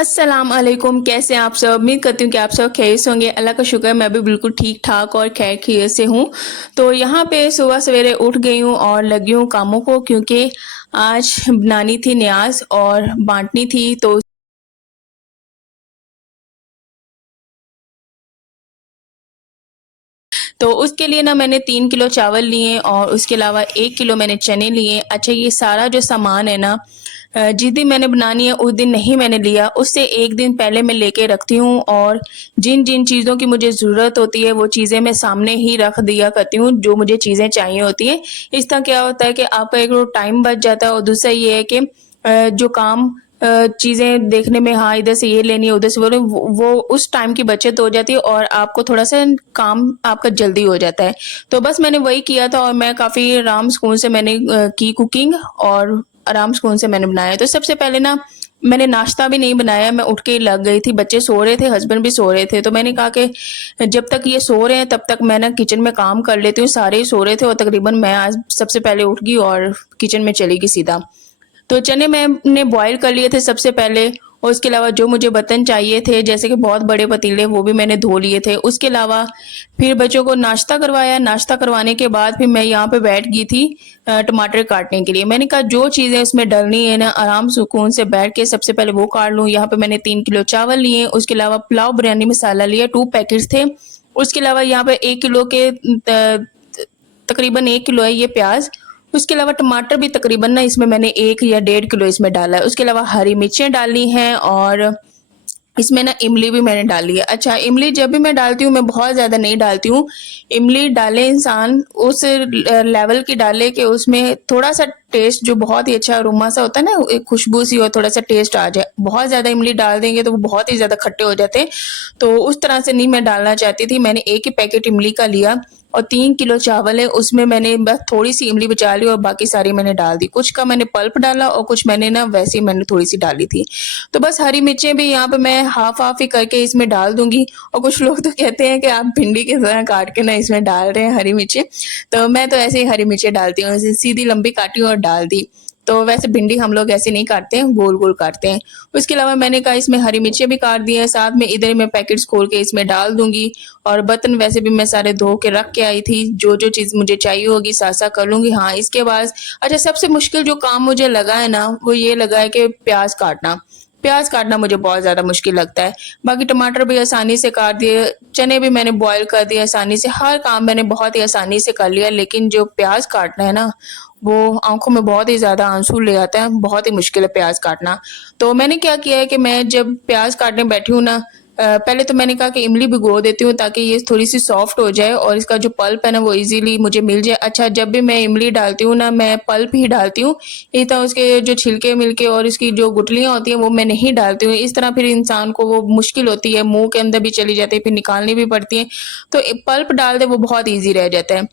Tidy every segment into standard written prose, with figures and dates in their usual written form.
अस्सलाम वालेकुम। कैसे हैं आप सब? उम्मीद करती हूँ कि आप सब खैरियत से होंगे। अल्लाह का शुक्र है मैं भी बिल्कुल ठीक ठाक और खैर खैरियत से हूँ। तो यहाँ पे सुबह सवेरे उठ गई हूँ और लगी हूँ कामों को, क्योंकि आज बनानी थी न्याज और बांटनी थी। तो उसके लिए ना मैंने 3 किलो चावल लिए और उसके अलावा 1 किलो मैंने चने लिए। अच्छा, ये सारा जो सामान है ना, जिस दिन मैंने बनानी है उस दिन नहीं मैंने लिया, उससे एक दिन पहले मैं लेके रखती हूँ। और जिन जिन चीज़ों की मुझे ज़रूरत होती है वो चीज़ें मैं सामने ही रख दिया करती हूँ, जो मुझे चीज़ें चाहिए होती हैं। इस तरह क्या होता है कि आपका एक तो टाइम बच जाता है, और दूसरा ये है कि जो काम चीज़ें देखने में, हाँ इधर से ये लेनी है उधर से वो उस टाइम की बचत हो जाती है और आपको थोड़ा सा काम आपका जल्दी हो जाता है। तो बस मैंने वही किया था और मैं काफ़ी आराम सुकून से मैंने की कुकिंग, और आराम सुकून से मैंने बनाया। तो सबसे पहले ना मैंने नाश्ता भी नहीं बनाया, मैं उठ के ही लग गई थी। बच्चे सो रहे थे, हस्बैंड भी सो रहे थे, तो मैंने कहा कि जब तक ये सो रहे हैं तब तक मैं ना किचन में काम कर लेती हूँ। सारे ही सो रहे थे और तकरीबन मैं आज सबसे पहले उठ गई और किचन में चली गई सीधा। तो चने मैंने बॉईल कर लिए थे सबसे पहले, और उसके अलावा जो मुझे बर्तन चाहिए थे, जैसे कि बहुत बड़े पतीले, वो भी मैंने धो लिए थे। उसके अलावा फिर बच्चों को नाश्ता करवाया। नाश्ता करवाने के बाद फिर मैं यहाँ पे बैठ गई थी टमाटर काटने के लिए। मैंने कहा जो चीज़ें इसमें डलनी है ना, आराम सुकून से बैठ के सबसे पहले वो काट लूँ। यहाँ पे मैंने 3 किलो चावल लिए, उसके अलावा पुलाव बिरयानी मसाला लिया, 2 पैकेट्स थे। उसके अलावा यहाँ पे 1 किलो के तकरीबन 1 किलो है ये प्याज। उसके अलावा टमाटर भी तकरीबन ना इसमें मैंने 1 या 1.5 किलो इसमें डाला है। उसके अलावा हरी मिर्चें डाली हैं, और इसमें ना इमली भी मैंने डाली है। अच्छा, इमली जब भी मैं डालती हूँ मैं बहुत ज़्यादा नहीं डालती हूँ। इमली डाले इंसान उस लेवल की डाले कि उसमें थोड़ा सा टेस्ट जो बहुत ही अच्छा अरोमा सा होता है ना, एक खुशबू सी, और थोड़ा सा टेस्ट आ जाए। बहुत ज़्यादा इमली डाल देंगे तो वो बहुत ही ज़्यादा खट्टे हो जाते हैं, तो उस तरह से नहीं मैं डालना चाहती थी। मैंने एक ही पैकेट इमली का लिया, और 3 किलो चावल है उसमें मैंने बस थोड़ी सी इमली बचा ली और बाकी सारी मैंने डाल दी। कुछ का मैंने पल्प डाला और कुछ मैंने ना वैसे ही मैंने थोड़ी सी डाली थी। तो बस हरी मिर्चें भी यहाँ पे मैं हाफ हाफ ही करके इसमें डाल दूंगी। और कुछ लोग तो कहते हैं कि आप भिंडी की तरह काट के ना इसमें डाल रहे हैं हरी मिर्चें, तो मैं तो ऐसे ही हरी मिर्चें डालती हूँ, ऐसे सीधी लंबी काटी और डाल दी। तो वैसे भिंडी हम लोग ऐसे नहीं काटते हैं, गोल गोल काटते हैं। उसके अलावा मैंने कहा इसमें हरी मिर्चें भी काट दी हैं, साथ में इधर मैं पैकेट्स खोल के इसमें डाल दूंगी। और बर्तन वैसे भी मैं सारे धो के रख के आई थी, जो जो चीज़ मुझे चाहिए होगी साथ साथ कर लूंगी। हाँ, इसके बाद अच्छा, सबसे मुश्किल जो काम मुझे लगा है ना, वो ये लगा है कि प्याज काटना। प्याज काटना मुझे बहुत ज़्यादा मुश्किल लगता है। बाकी टमाटर भी आसानी से काट दिए, चने भी मैंने बॉईल कर दिए आसानी से, हर काम मैंने बहुत ही आसानी से कर लिया। लेकिन जो प्याज काटना है ना, वो आंखों में बहुत ही ज़्यादा आंसू ले आता है, बहुत ही मुश्किल है प्याज काटना। तो मैंने क्या किया है कि मैं जब प्याज काटने बैठी हूँ ना, पहले तो मैंने कहा कि इमली भिगो देती हूँ ताकि ये थोड़ी सी सॉफ्ट हो जाए और इसका जो पल्प है ना वो इजीली मुझे मिल जाए। अच्छा, जब भी मैं इमली डालती हूँ ना, मैं पल्प ही डालती हूँ। इस तरह उसके जो छिलके मिलके और इसकी जो गुठलियाँ होती हैं वो मैं नहीं डालती हूँ। इस तरह फिर इंसान को वो मुश्किल होती है, मुंह के अंदर भी चली जाती है, फिर निकालनी भी पड़ती है। तो पल्प डाल दे वो बहुत ईजी रह जाता है।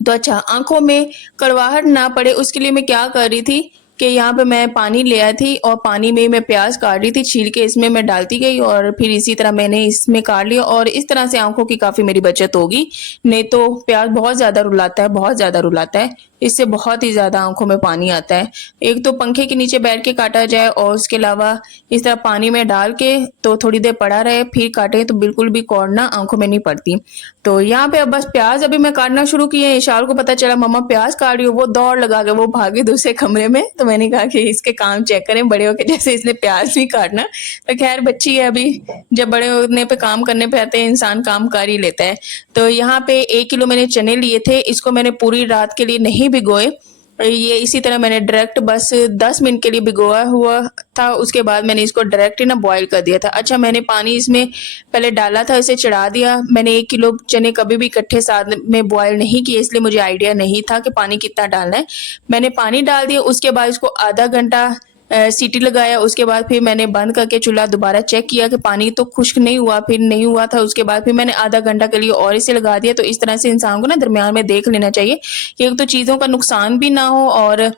तो अच्छा, आँखों में कड़वाहट ना पड़े उसके लिए मैं क्या कर रही थी कि यहाँ पे मैं पानी ले आई थी और पानी में मैं प्याज काट रही थी, छील के इसमें मैं डालती गई और फिर इसी तरह मैंने इसमें काट लिया, और इस तरह से आँखों की काफ़ी मेरी बचत होगी। नहीं तो प्याज बहुत ज़्यादा रुलाता है, बहुत ज़्यादा रुलाता है। इससे बहुत ही ज़्यादा आँखों में पानी आता है। एक तो पंखे के नीचे बैठ के काटा जाए और उसके अलावा इस तरह पानी में डाल के तो थोड़ी देर पड़ा रहे फिर काटे तो बिल्कुल भी कौड़ना आँखों में नहीं पड़ती। तो यहाँ पे अब बस प्याज अभी मैं काटना शुरू की है। इशार को पता चला मम्मा प्याज काट रही हो, वो दौड़ लगा के वो भागी दूसरे कमरे में। तो मैंने कहा कि इसके काम चेक करें, बड़े होके जैसे इसने प्याज नहीं काटना। तो खैर बच्ची है अभी, जब बड़े होने पे काम करने पे आते हैं इंसान काम कर ही लेता है। तो यहाँ पे 1 किलो मैंने चने लिए थे, इसको मैंने पूरी रात के लिए नहीं भिगोए। ये इसी तरह मैंने डायरेक्ट बस 10 मिनट के लिए भिगोया हुआ था, उसके बाद मैंने इसको डायरेक्ट ही ना बॉईल कर दिया था। अच्छा, मैंने पानी इसमें पहले डाला था, इसे चढ़ा दिया। मैंने 1 किलो चने कभी भी इकट्ठे साथ में बॉईल नहीं किए, इसलिए मुझे आइडिया नहीं था कि पानी कितना डालना है। मैंने पानी डाल दिया, उसके बाद इसको आधा घंटा सीटी लगाया। उसके बाद फिर मैंने बंद करके चूल्हा दोबारा चेक किया कि पानी तो खुश्क नहीं हुआ, फिर नहीं हुआ था। उसके बाद फिर मैंने आधा घंटा के लिए और इसे लगा दिया। तो इस तरह से इंसान को ना दरमियान में देख लेना चाहिए कि एक तो चीज़ों का नुकसान भी ना हो और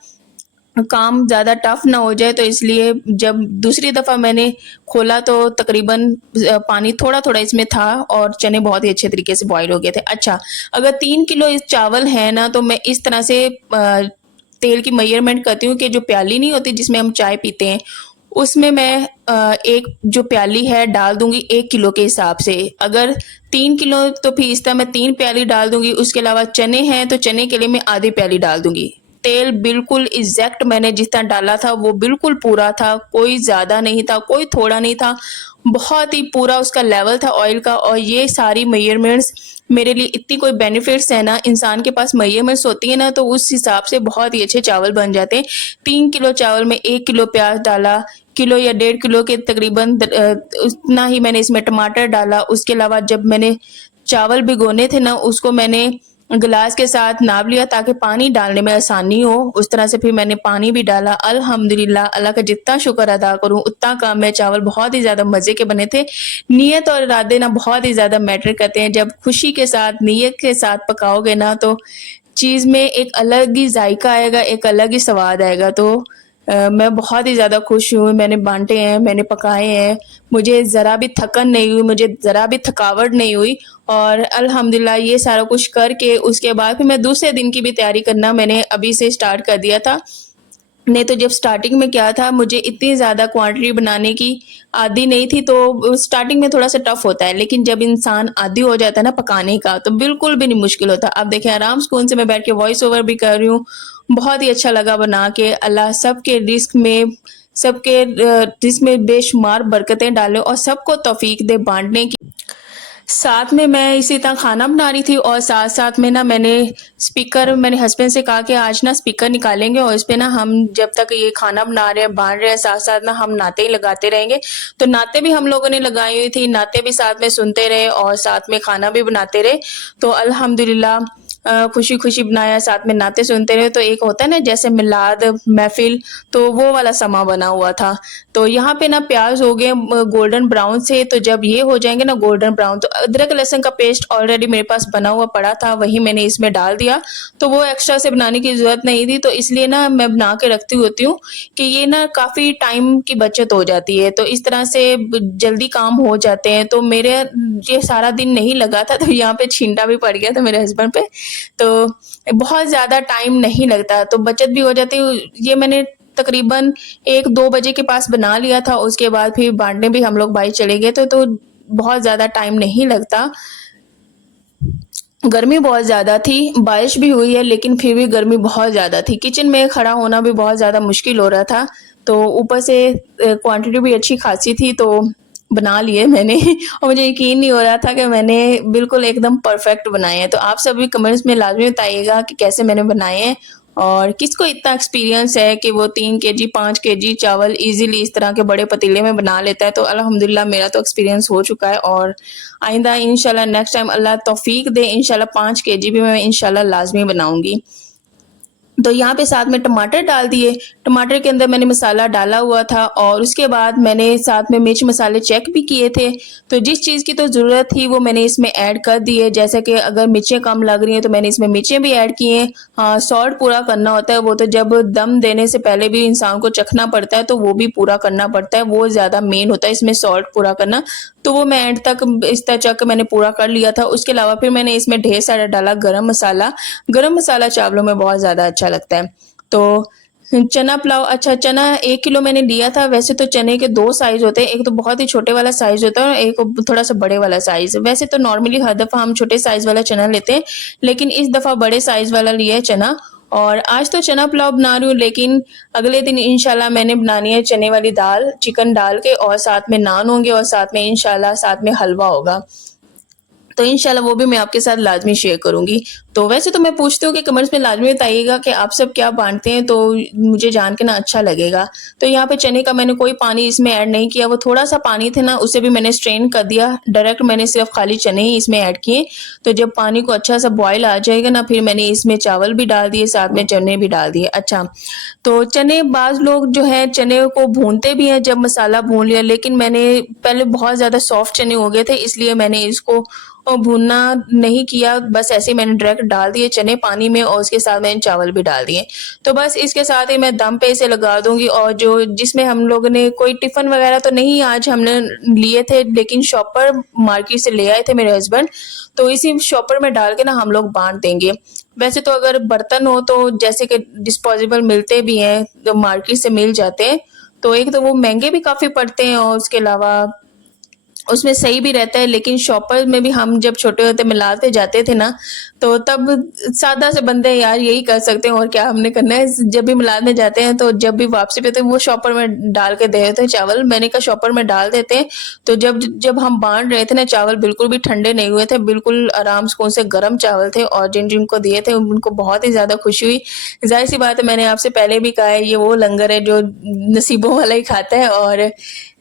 काम ज़्यादा टफ ना हो जाए। तो इसलिए जब दूसरी दफ़ा मैंने खोला तो तकरीबन पानी थोड़ा थोड़ा इसमें था और चने बहुत ही अच्छे तरीके से बॉईल हो गए थे। अच्छा, अगर 3 किलो इस चावल है ना, तो मैं इस तरह से तेल की मेजरमेंट करती हूँ कि जो प्याली नहीं होती जिसमें हम चाय पीते हैं, उसमें मैं एक जो प्याली है डाल दूंगी 1 किलो के हिसाब से। अगर 3 किलो तो फिर इस तरह मैं 3 प्याली डाल दूंगी। उसके अलावा चने हैं तो चने के लिए मैं आधी प्याली डाल दूंगी। तेल बिल्कुल एग्जैक्ट मैंने जिस तरह डाला था वो बिल्कुल पूरा था, कोई ज़्यादा नहीं था, कोई थोड़ा नहीं था, बहुत ही पूरा उसका लेवल था ऑयल का। और ये सारी मेजरमेंट्स मेरे लिए इतनी कोई बेनिफिट्स है ना, इंसान के पास मेजरमेंट्स होती है ना तो उस हिसाब से बहुत ही अच्छे चावल बन जाते हैं। 3 किलो चावल में 1 किलो प्याज डाला, किलो या 1.5 किलो के तकरीबन उतना ही मैंने इसमें टमाटर डाला। उसके अलावा जब मैंने चावल भिगोने थे ना उसको मैंने गिलास के साथ नाप लिया ताकि पानी डालने में आसानी हो। उस तरह से फिर मैंने पानी भी डाला। अल्हम्दुलिल्लाह, अल्लाह का जितना शुक्र अदा करूं उतना कम है। चावल बहुत ही ज़्यादा मज़े के बने थे। नीयत और इरादे ना बहुत ही ज़्यादा मैटर करते हैं। जब खुशी के साथ, नीयत के साथ पकाओगे ना तो चीज़ में एक अलग ही जायका आएगा, एक अलग ही स्वाद आएगा। तो मैं बहुत ही ज़्यादा खुश हूँ। मैंने बांटे हैं, मैंने पकाए हैं, मुझे ज़रा भी थकन नहीं हुई, मुझे ज़रा भी थकावट नहीं हुई। और अल्हम्दुलिल्लाह ये सारा कुछ करके उसके बाद फिर मैं दूसरे दिन की भी तैयारी करना मैंने अभी से स्टार्ट कर दिया था। नहीं तो जब स्टार्टिंग में क्या था, मुझे इतनी ज़्यादा क्वांटिटी बनाने की आदी नहीं थी तो स्टार्टिंग में थोड़ा सा टफ होता है, लेकिन जब इंसान आदी हो जाता है ना पकाने का तो बिल्कुल भी नहीं मुश्किल होता। अब देखें आराम सुकून से मैं बैठ के वॉइस ओवर भी कर रही हूँ। बहुत ही अच्छा लगा बना के। अल्लाह सबके रिस्क में, सबके रिस्क में बेशुमार बरकतें डाले और सबको तौफीक दे बांटने की। साथ में मैं इसी तरह खाना बना रही थी और साथ साथ में ना मैंने स्पीकर, मैंने हस्बैंड से कहा कि आज ना स्पीकर निकालेंगे और इस पे ना हम जब तक ये खाना बना रहे हैं, बांध रहे हैं, साथ साथ ना हम नाते ही लगाते रहेंगे। तो नाते भी हम लोगों ने लगाई हुई थी, नाते भी साथ में सुनते रहे और साथ में खाना भी बनाते रहे। तो अल्हम्दुलिल्लाह खुशी खुशी बनाया, साथ में नाते सुनते रहे। तो एक होता है ना जैसे मिलाद महफिल, तो वो वाला समा बना हुआ था। तो यहाँ पे ना प्याज हो गए गोल्डन ब्राउन से, तो जब ये हो जाएंगे ना गोल्डन ब्राउन तो अदरक लहसुन का पेस्ट ऑलरेडी मेरे पास बना हुआ पड़ा था, वही मैंने इसमें डाल दिया। तो वो एक्स्ट्रा से बनाने की जरूरत नहीं थी, तो इसलिए ना मैं बना के रखती होती हूँ कि ये ना काफ़ी टाइम की बचत हो जाती है। तो इस तरह से जल्दी काम हो जाते हैं। तो मेरे ये सारा दिन नहीं लगा था, तो यहाँ पे छींटा भी पड़ गया था मेरे हस्बैंड पे। तो बहुत ज़्यादा टाइम नहीं लगता, तो बचत भी हो जाती है। ये मैंने तकरीबन 1-2 बजे के पास बना लिया था। उसके बाद फिर बांटने भी हम लोग बाहर चले गए थे, तो बहुत ज़्यादा टाइम नहीं लगता। गर्मी बहुत ज़्यादा थी, बारिश भी हुई है लेकिन फिर भी गर्मी बहुत ज़्यादा थी। किचन में खड़ा होना भी बहुत ज़्यादा मुश्किल हो रहा था। तो ऊपर से क्वांटिटी भी अच्छी खासी थी तो बना लिए मैंने और मुझे यकीन नहीं हो रहा था कि मैंने बिल्कुल एकदम परफेक्ट बनाए हैं। तो आप सभी कमेंट्स में लाजमी बताइएगा कि कैसे मैंने बनाए हैं और किसको इतना एक्सपीरियंस है कि वो 3 केजी 5 केजी चावल इजीली इस तरह के बड़े पतीले में बना लेता है। तो अल्हम्दुलिल्लाह मेरा तो एक्सपीरियंस हो चुका है और आइंदा इंशाल्लाह नेक्स्ट टाइम अल्लाह तौफीक दे, इंशाल्लाह 5 केजी भी मैं इंशाल्लाह लाजमी बनाऊंगी। तो यहाँ पे साथ में टमाटर डाल दिए। टमाटर के अंदर मैंने मसाला डाला हुआ था और उसके बाद मैंने साथ में मिर्च मसाले चेक भी किए थे। तो जिस चीज़ की तो ज़रूरत थी वो मैंने इसमें ऐड कर दी है। जैसे कि अगर मिर्चें कम लग रही हैं तो मैंने इसमें मिर्चें भी ऐड की हैं। हाँ, सॉल्ट पूरा करना होता है, वो तो जब दम देने से पहले भी इंसान को चखना पड़ता है तो वो भी पूरा करना पड़ता है। वो ज़्यादा मेन होता है इसमें सॉल्ट पूरा करना। तो वो मैं एंड तक इस तरह चख मैंने पूरा कर लिया था। उसके अलावा फिर मैंने इसमें ढेर सारा डाला गरम मसाला। गरम मसाला चावलों में बहुत ज़्यादा अच्छा लगता है। तो चना पुलाव, अच्छा चना 1 किलो मैंने लिया था। वैसे तो चने के 2 साइज़ होते हैं, एक तो बहुत ही छोटे वाला साइज़ होता है और एक थोड़ा सा बड़े वाला साइज़। वैसे तो नॉर्मली हर दफ़ा हम छोटे साइज़ वाला चना लेते हैं, लेकिन इस दफ़ा बड़े साइज़ वाला लिया है चना। और आज तो चना पुलाव बना रही हूँ, लेकिन अगले दिन इंशाल्लाह मैंने बनानी है चने वाली दाल, चिकन डाल के और साथ में नान होंगे और साथ में इंशाल्लाह साथ में हलवा होगा। तो इंशाल्लाह वो भी मैं आपके साथ लाजमी शेयर करूंगी। तो वैसे तो मैं पूछती हूँ कि कमेंट्स में लाजमी बताइएगा कि आप सब क्या बांटते हैं, तो मुझे जान के ना अच्छा लगेगा। तो यहाँ पे चने का मैंने कोई पानी इसमें ऐड नहीं किया, वो थोड़ा सा पानी थे ना उसे भी मैंने स्ट्रेन कर दिया। डायरेक्ट मैंने सिर्फ खाली चने ही इसमें ऐड किए। तो जब पानी को अच्छा सा बॉयल आ जाएगा ना फिर मैंने इसमें चावल भी डाल दिए, साथ में चने भी डाल दिए। अच्छा, तो चने बाज लोग जो है चने को भूनते भी हैं जब मसाला भून लिया, लेकिन मैंने पहले बहुत ज़्यादा सॉफ्ट चने हो गए थे इसलिए मैंने इसको भूनना नहीं किया। बस ऐसे ही मैंने डायरेक्ट डाल दिए चने पानी में और उसके साथ मैंने चावल भी डाल दिए। तो बस इसके साथ ही मैं दम पे इसे लगा दूंगी। और जो जिसमें हम लोगों ने कोई टिफ़िन वगैरह तो नहीं आज हमने लिए थे, लेकिन शॉपर मार्केट से ले आए थे मेरे हस्बैंड, तो इसी शॉपर में डाल के ना हम लोग बांट देंगे। वैसे तो अगर बर्तन हो तो जैसे कि डिस्पोजेबल मिलते भी हैं तो मार्केट से मिल जाते हैं, तो एक तो वो महँगे भी काफ़ी पड़ते हैं और उसके अलावा उसमें सही भी रहता है, लेकिन शॉपर में भी हम जब छोटे होते मिलाते जाते थे ना, तो तब सादा से बंदे यार यही कर सकते हैं और क्या हमने करना है। जब भी मिलाने जाते हैं तो जब भी वापसी पे, तो वो शॉपर में डाल के दे देते हैं चावल। मैंने कहा शॉपर में डाल देते हैं, तो जब जब हम बाँट रहे थे ना चावल, बिल्कुल भी ठंडे नहीं हुए थे, बिल्कुल आराम सुकून से गर्म चावल थे और जिनको दिए थे उनको बहुत ही ज़्यादा खुशी हुई। ज़ाहिर-सी बात है, मैंने आपसे पहले भी कहा है, ये वो लंगर है जो नसीबों वाला ही खाता है और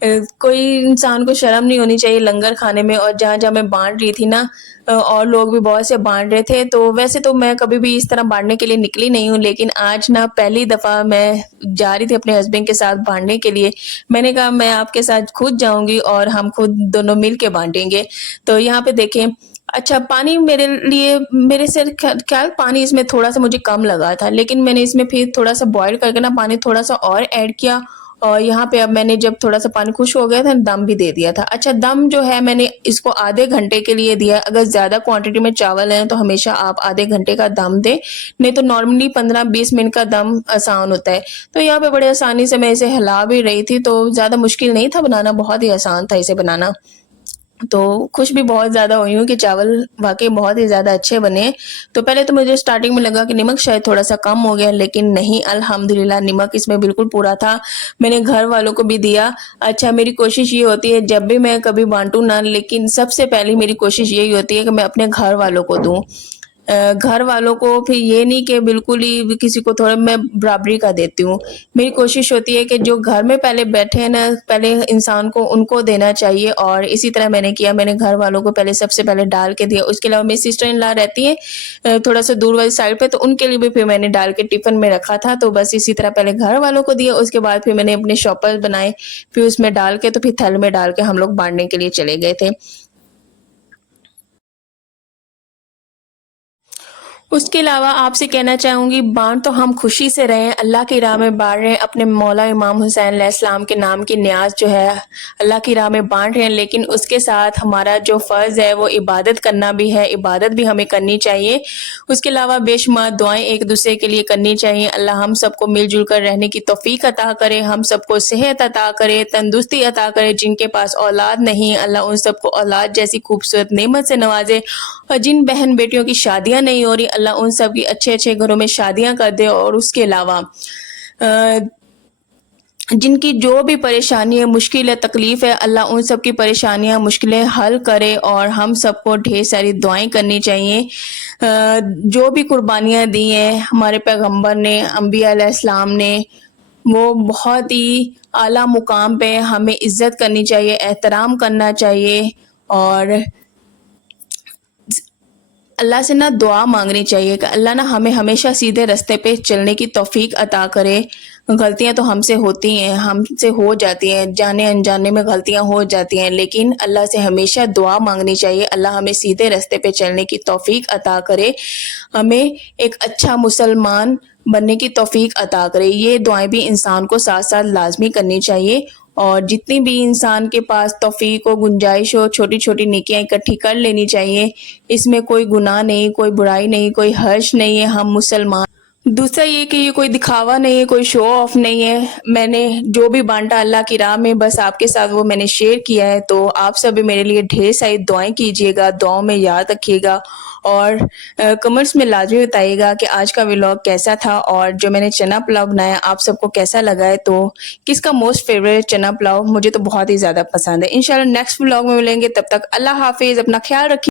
कोई इंसान को शर्म नहीं होनी चाहिए लंगर खाने में। और जहाँ-जहाँ मैं बाँट रही थी ना, और लोग भी बहुत से बाँट रहे थे, तो वैसे तो मैं कभी भी इस तरह बाँटने के लिए निकली नहीं हूँ, लेकिन आज ना पहली दफ़ा मैं जा रही थी अपने हस्बैंड के साथ बाँटने के लिए। मैंने कहा मैं आपके साथ खुद जाऊँगी और हम खुद दोनों मिल के बाँटेंगे। तो यहाँ पे देखें, अच्छा पानी मेरे लिए, मेरे से ख़ैर पानी इसमें थोड़ा-सा मुझे कम लगा था, लेकिन मैंने इसमें फिर थोड़ा-सा बॉयल करके ना पानी थोड़ा-सा और ऐड किया और यहाँ पे अब मैंने जब थोड़ा-सा पानी खुश्क हो गया था, दम भी दे दिया था। अच्छा, दम जो है मैंने इसको आधे घंटे के लिए दिया। अगर ज़्यादा क्वांटिटी में चावल हैं तो हमेशा आप आधे घंटे का दम दें, नहीं तो नॉर्मली 15-20 मिनट का दम आसान होता है। तो यहाँ पे बड़े आसानी से मैं इसे हिला भी रही थी, तो ज़्यादा मुश्किल नहीं था बनाना, बहुत ही आसान था इसे बनाना। तो खुश भी बहुत ज़्यादा हुई हूँ कि चावल वाक़ई बहुत ही ज़्यादा अच्छे बने। तो पहले तो मुझे स्टार्टिंग में लगा कि नमक शायद थोड़ा-सा कम हो गया, लेकिन नहीं, अल्हम्दुलिल्लाह नमक इसमें बिल्कुल पूरा था। मैंने घर वालों को भी दिया। अच्छा, मेरी कोशिश ये होती है जब भी मैं कभी बाँटूँ ना, लेकिन सबसे पहली मेरी कोशिश यही होती है कि मैं अपने घर वालों को दूँ। घर वालों को फिर ये नहीं कि बिल्कुल ही किसी को थोड़ा मैं बराबरी का देती हूँ। मेरी कोशिश होती है कि जो घर में पहले बैठे हैं ना, पहले इंसान को उनको देना चाहिए और इसी तरह मैंने किया। मैंने घर वालों को पहले सबसे पहले डाल के दिया। उसके अलावा मेरी सिस्टर इन लॉ रहती हैं थोड़ा-सा दूर वाली साइड पे, तो उनके लिए भी फिर मैंने डाल के टिफ़िन में रखा था। तो बस इसी तरह पहले घर वालों को दिया, उसके बाद फिर मैंने अपने शॉपर्स बनाए, फिर उसमें डाल के, तो फिर थैले में डाल के हम लोग बाँटने के लिए चले गए थे। उसके अलावा आपसे कहना चाहूँगी, बाँट तो हम खुशी से रहे हैं, अल्लाह की राह में बाँट रहे हैं, अपने मौला इमाम हुसैन अलैहिस्सलाम के नाम की नियाज़ जो है अल्लाह की राह में बाँट रहे हैं, लेकिन उसके साथ हमारा जो फ़र्ज़ है वो इबादत करना भी है, इबादत भी हमें करनी चाहिए। उसके अलावा बेशुमार दुआएँ एक-दूसरे के लिए करनी चाहिए। अल्लाह हम सबको मिल-जुल कर रहने की तौफ़ीक अता करे, हम सबको सेहत अता करे, तंदुरुस्ती अता करे। जिनके पास औलाद नहीं, अल्लाह उन सबको औलाद जैसी खूबसूरत नेमत से नवाज़े और जिन बहन-बेटियों की शादियाँ नहीं हो रही, अल्लाह उन सब की अच्छे-अच्छे घरों में शादियाँ कर दे। और उसके अलावा अ, जिनकी जो भी परेशानी है, मुश्किल है, तकलीफ़ है, अल्लाह उन सब की परेशानियाँ, मुश्किलें हल करे और हम सबको ढेर सारी दुआएँ करनी चाहिए। जो भी कुर्बानियाँ दी हैं हमारे पैगम्बर ने, अम्बिया अलैहिस्सलाम ने, वो बहुत ही आला मुकाम पे, हमें इज़्ज़त करनी चाहिए, एहतराम करना चाहिए और अल्लाह से ना दुआ माँगनी चाहिए कि अल्लाह ना हमें हमेशा सीधे रास्ते पे चलने की तौफ़ीक अता करे। गलतियाँ तो हमसे होती हैं, हमसे हो जाती हैं, जाने-अनजाने में गलतियाँ हो जाती हैं, लेकिन अल्लाह से हमेशा दुआ माँगनी चाहिए, अल्लाह हमें सीधे रास्ते पे चलने की तौफ़ीक अता करे, हमें एक अच्छा मुसलमान बनने की तौफ़ीक अता करे। ये दुआएँ भी इंसान को साथ-साथ लाज़मी करनी चाहिए और जितनी भी इंसान के पास तौफ़ीक हो, गुंजाइश हो, छोटी-छोटी नेकियाँ इकट्ठी कर लेनी चाहिए। इसमें कोई गुनाह नहीं, कोई बुराई नहीं, कोई हर्ज नहीं है, हम मुसलमान। दूसरा ये कि ये कोई दिखावा नहीं है, कोई शो ऑफ नहीं है। मैंने जो भी बाँटा अल्लाह की राह में, बस आपके साथ वो मैंने शेयर किया है, तो आप सब भी मेरे लिए ढेर सारी दुआएँ कीजिएगा, दुआओं में याद रखिएगा और कमेंट्स में लाज़मी बताइएगा कि आज का व्लॉग कैसा था और जो मैंने चना पुलाव बनाया आप सबको कैसा लगा है, तो किसका मोस्ट फेवरेट चना पुलाव, मुझे तो बहुत ही ज़्यादा पसंद है। इंशाल्लाह नेक्स्ट व्लॉग में मिलेंगे, तब तक अल्लाह हाफ़िज़, अपना ख़्याल रखिए।